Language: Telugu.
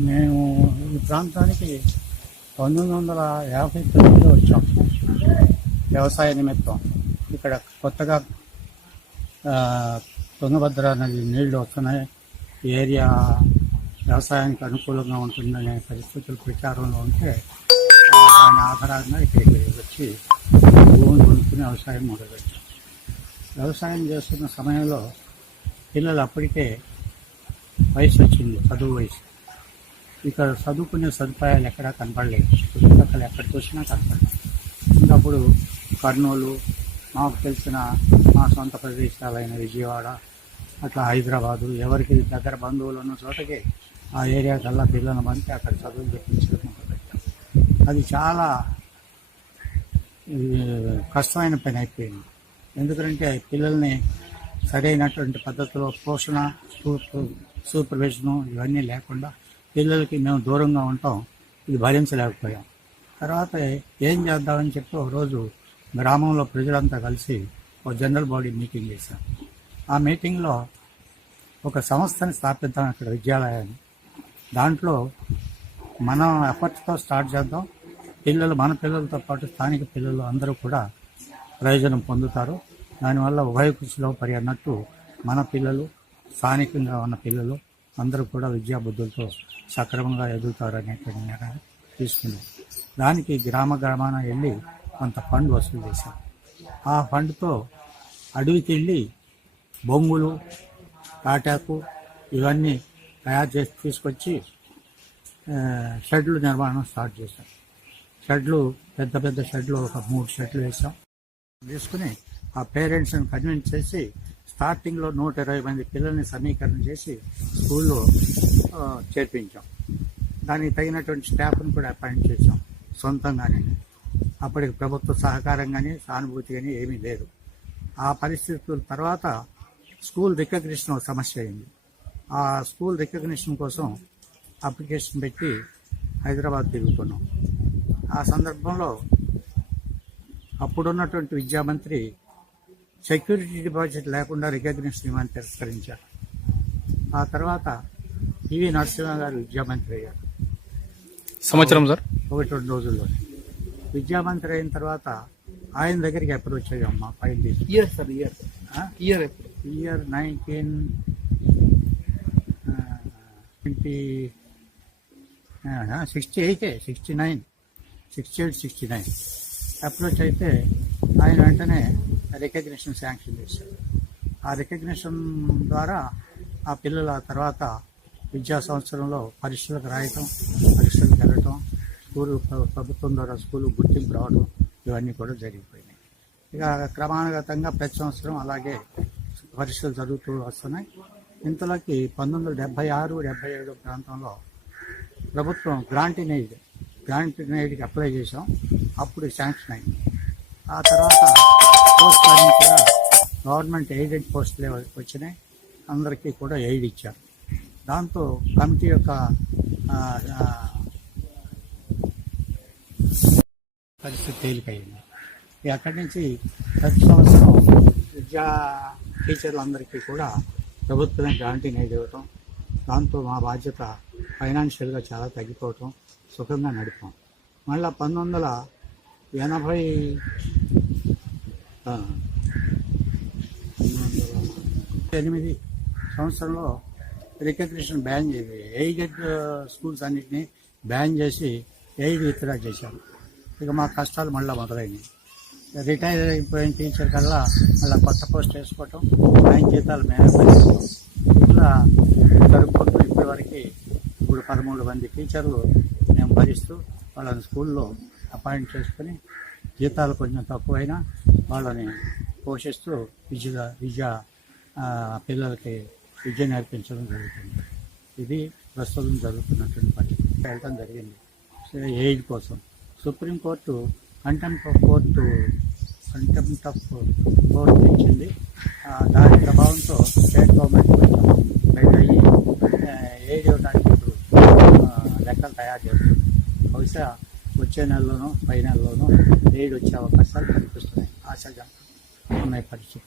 మేము ఈ ప్రాంతానికి పంతొమ్మిది వందల యాభై తొమ్మిదిలో వచ్చాం. వ్యవసాయ నిమిత్తం. ఇక్కడ కొత్తగా తుంగభద్ర నది నీళ్ళు వస్తున్నాయి. ఏరియా వ్యవసాయానికి అనుకూలంగా ఉంటుందనే పరిస్థితులు ప్రచారంలో ఉంటే ఆయన ఆధారంగా ఇక్కడికి వచ్చి భూమిని కొనుక్కుని వ్యవసాయం మొదలుపెట్టాం వ్యవసాయం చేస్తున్న సమయంలో పిల్లలు అప్పటికే వయసు వచ్చింది చదువు వయసు. ఇక్కడ చదువుకునే సదుపాయాలు ఎక్కడా కనపడలేదు. చుట్టుపక్కల ఎక్కడ చూసినా కనపడలేదు. ఇంకప్పుడు కర్నూలు మాకు తెలిసిన మా సొంత ప్రదేశాలైన విజయవాడ అట్లా హైదరాబాదు ఎవరికి దగ్గర బంధువులు ఉన్న చోటకి ఆ ఏరియా కల్లా పిల్లలను పంపి అక్కడ చదువులు చెప్పించడం అది చాలా కష్టమైన పని అయిపోయింది. ఎందుకంటే పిల్లల్ని సరైనటువంటి పద్ధతిలో పోషణ సూపర్విజను ఇవన్నీ లేకుండా పిల్లలకి మేము దూరంగా ఉంటాం. ఇది భరించలేకపోయాం. తర్వాత ఏం చేద్దామని చెప్పి ఒకరోజు గ్రామంలో ప్రజలంతా కలిసి ఒక జనరల్ బాడీ మీటింగ్ చేశాం. ఆ మీటింగ్లో ఒక సంస్థని స్థాపిద్దాం అక్కడ విద్యాలయాన్ని. దాంట్లో మనం ఎఫర్ట్స్తో స్టార్ట్ చేద్దాం. పిల్లలు మన పిల్లలతో పాటు స్థానిక పిల్లలు అందరూ కూడా ప్రయోజనం పొందుతారు. దానివల్ల ఉభయ కృషిలో పరి అన్నట్టు మన పిల్లలు స్థానికంగా ఉన్న పిల్లలు అందరూ కూడా విద్యాబుద్ధులతో సక్రమంగా ఎదుగుతారు అనేటువంటి నిర్ణయం తీసుకున్నాం. దానికి గ్రామ గ్రామాన వెళ్ళి కొంత ఫండ్ వసూలు చేశాం. ఆ ఫండ్తో అడవికి వెళ్ళి బొంగులు తాటాకు ఇవన్నీ తయారు చేసి తీసుకొచ్చి షెడ్లు నిర్మాణం స్టార్ట్ చేశాం. షెడ్లు పెద్ద పెద్ద షెడ్లు ఒక మూడు షెడ్లు వేసాం తీసుకుని ఆ పేరెంట్స్ని కన్విన్స్ చేసి స్టార్టింగ్లో నూట ఇరవై మంది పిల్లల్ని సమీకరణ చేసి స్కూల్లో చేర్పించాం. దానికి తగినటువంటి స్టాఫ్ని కూడా అపాయింట్ చేసాం సొంతంగానే. అప్పటికి ప్రభుత్వ సహకారం కానీ సానుభూతి కానీ ఏమీ లేదు. ఆ పరిస్థితుల తర్వాత స్కూల్ రికగ్నిషన్ ఒక సమస్య అయింది. ఆ స్కూల్ రికగ్నిషన్ కోసం అప్లికేషన్ పెట్టి హైదరాబాద్ తిరుగుతున్నాం ఆ సందర్భంలో అప్పుడున్నటువంటి విద్యామంత్రి సెక్యూరిటీ డిపాజిట్ లేకుండా రికగ్నిషన్ ఇవ్వని తిరస్కరించారు. ఆ తర్వాత పివి నరసింహ గారు విద్యామంత్రి అయ్యారు. సంవత్సరం సార్? ఒకటి రెండు రోజుల్లో. విద్యామంత్రి అయిన తర్వాత ఆయన దగ్గరికి అప్రోచ్ అయ్యాం మా ఫైల్ తీసి ఇయర్ సార్ ఇయర్ ఇయర్ ఎప్పుడు? Year nineteen twenty sixty eight sixty nine sixty eight sixty nine. Approach అయితే ఆయన వెంటనే రికగ్నిషన్ శాంక్షన్ చేశారు. ఆ రికగ్నిషన్ ద్వారా ఆ పిల్లల తర్వాత విద్యా సంవత్సరంలో పరీక్షలకు రాయటం పరీక్షలకు వెళ్ళటం స్కూలు ప్రభుత్వం ద్వారా స్కూలు గుర్తింపు రావడం ఇవన్నీ కూడా జరిగిపోయినాయి. ఇక క్రమానుగతంగా ప్రతి సంవత్సరం అలాగే పరీక్షలు జరుగుతూ వస్తున్నాయి. ఇంతలోకి పంతొమ్మిది వందల డెబ్బై ఆరు డెబ్బై ఏడు ప్రాంతంలో ప్రభుత్వం గ్రాంట్ ఎయిడ్ గ్రాంట్ ఎయిడ్కి అప్లై చేసాం అప్పుడు శాంక్షన్ అయింది. ఆ తర్వాత పోస్ట్ అన్ని కూడా గవర్నమెంట్ ఎయిడెడ్ పోస్టులే వచ్చినాయి. అందరికీ కూడా ఎయిడ్ ఇచ్చారు. దాంతో కమిటీ యొక్క పరిస్థితి తేలికయింది అక్కడి నుంచి ప్రతి సంవత్సరం విద్యా టీచర్లందరికీ కూడా ప్రభుత్వమే గ్రాంట్ అనేది ఇవ్వటం దాంతో మా బాధ్యత ఫైనాన్షియల్గా చాలా తగ్గిపోవటం సుఖంగా నడిపాం. మళ్ళీ పంతొమ్మిది వందల ఎనభై ఎనిమిది సంవత్సరంలో రికగ్నేషన్ బ్యాన్ చేసి ఎయిడెడ్ స్కూల్స్ అన్నింటినీ బ్యాన్ చేసి ఎయిడ్ విత్డ్రా చేశారు. ఇక మా కష్టాలు మళ్ళీ మొదలైనవి రిటైర్ అయిపోయిన టీచర్ కల్లా మళ్ళీ కొత్త పోస్ట్ వేసుకోవటం ఆయన జీతాలు మేమే ఇట్లా జరుపుకుంటూ ఇప్పటి వరకు ఇప్పుడు పదమూడు మంది టీచర్లు మేము భరిస్తూ వాళ్ళని స్కూల్లో అపాయింట్ చేసుకుని జీతాలు కొంచెం తక్కువైనా వాళ్ళని పోషిస్తూ విద్య విద్య పిల్లలకి విద్య నేర్పించడం జరుగుతుంది. ఇది ప్రస్తుతం జరుగుతున్నటువంటి పరిస్థితి వెళ్ళడం జరిగింది. ఎయిడ్ కోసం. Supreme Court contempt of court contempt of court ఇచ్చింది. దాని ప్రభావంతో స్టేట్ గవర్నమెంట్ కొంచెం బయట అయ్యి ఏది ఎయిడ్ ఇవ్వడానికి ఇప్పుడు లెక్కలు తయారు చేస్తుంది. బహుశా వచ్చే నెలలోనూ పై నెలలోనూ ఏడు వచ్చే అవకాశాలు కనిపిస్తున్నాయి. ఆశాజనకం ఉన్నాయి పరిస్థితి.